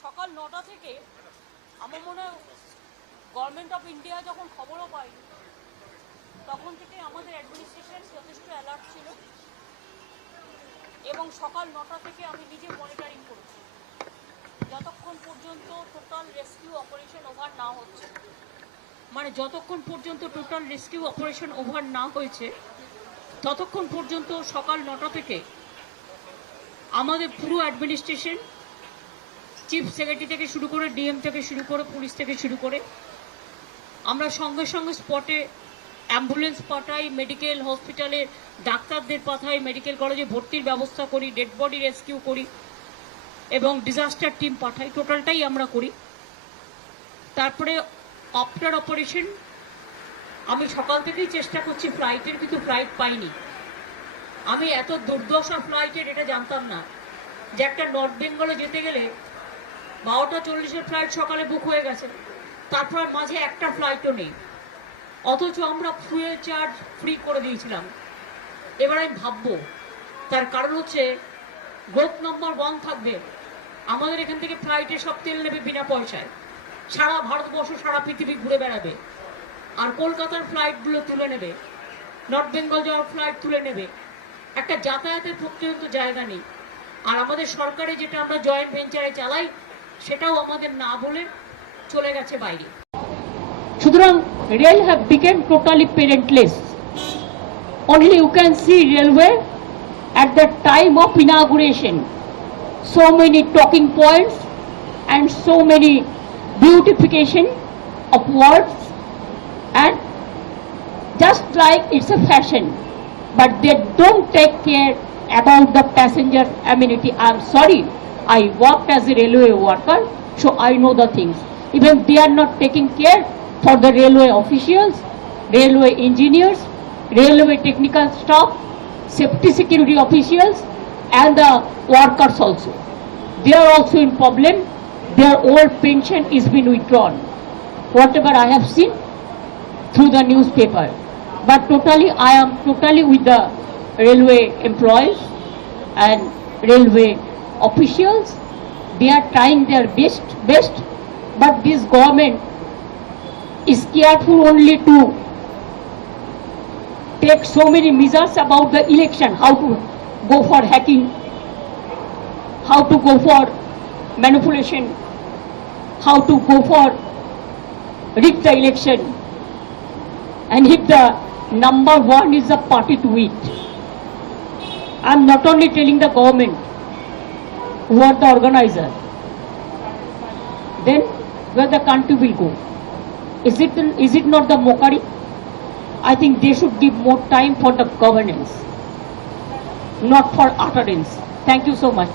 সকাল নটা থেকে আমার মনে হয় গভর্নমেন্ট অফ ইন্ডিয়া যখন খবরও পাই তখন থেকে আমাদের অ্যাডমিনিস্ট্রেশন যথেষ্ট অ্যালার্ট ছিল। এবং সকাল নটা থেকে আমি নিজে মনিটরিং করেছি। যতক্ষণ পর্যন্ত টোটাল রেস্কিউ অপারেশন ওভার না হচ্ছে মানে যতক্ষণ পর্যন্ত টোটাল রেস্কিউ অপারেশন ওভার না হয়েছে, ততক্ষণ পর্যন্ত সকাল নটা থেকে আমাদের পুরো অ্যাডমিনিস্ট্রেশন চিফ সেক্রেটারি থেকে শুরু করে ডিএম থেকে শুরু করে পুলিশ থেকে শুরু করে আমরা সঙ্গে সঙ্গে স্পটে অ্যাম্বুলেন্স পাঠাই, মেডিকেল হসপিটালে ডাক্তারদের পাঠাই, মেডিকেল কলেজে ভর্তির ব্যবস্থা করি, ডেড বডি রেস্কিউ করি এবং ডিজাস্টার টিম পাঠাই। টোটালটাই আমরা করি। তারপরে আফটার অপারেশন, আমি সকাল থেকেই চেষ্টা করছি ফ্লাইটের, কিন্তু ফ্লাইট পাইনি। আমি এত দুর্দশা ফ্লাইটের, এটা জানতাম না। যে একটা নর্থ বেঙ্গলে যেতে গেলে বারোটা চল্লিশের ফ্লাইট সকালে বুক হয়ে গেছে। তারপর মাঝে একটা ফ্লাইটও নেই। অথচ আমরা ফুয়েল চার্জ ফ্রি করে দিয়েছিলাম। এবার আমি ভাববো, তার কারণ হচ্ছে গ্রোথ নম্বর ওয়ান থাকবে। আমাদের এখান থেকে ফ্লাইটে সব তেল নেবে বিনা পয়সায়। সারা ভারতবর্ষ, সারা পৃথিবী ঘুরে বেড়াবে। আর কলকাতার ফ্লাইটগুলো তুলে নেবে। নর্থ বেঙ্গল যাওয়ার ফ্লাইট তুলে নেবে। একটা যাতায়াতের পর্যন্ত জায়গা নেই। আর আমাদের সরকারে যেটা আমরা জয়েন্ট ভেঞ্চারে চালাই সেটাও আমাদের না বলে চলে গেছে বাইরে সুতরাং rail have become totally parentless only you can see railway at the time of inauguration so many talking points and so many beautification of words and just like it's a fashion but they don't take care about the passenger amenity i'm sorry i worked as a railway worker so i know the things. Even they are not taking care for the railway officials railway engineers railway technical staff safety security officials and the workers also. They are also in problem. Their old pension is been withdrawn. Whatever i have seen through the newspaper. But totally, I am totally with the railway employees and railway officials. They are trying their best, best, but this government is careful only to take so many measures about the election, how to go for hacking, how to go for manipulation, how to go for rig the election and if the number one is the party to it. I'm not only telling the government who are the organizer, then where the country will go. Is it, is it not the mockery? I think they should give more time for the governance, not for utterance. Thank you so much.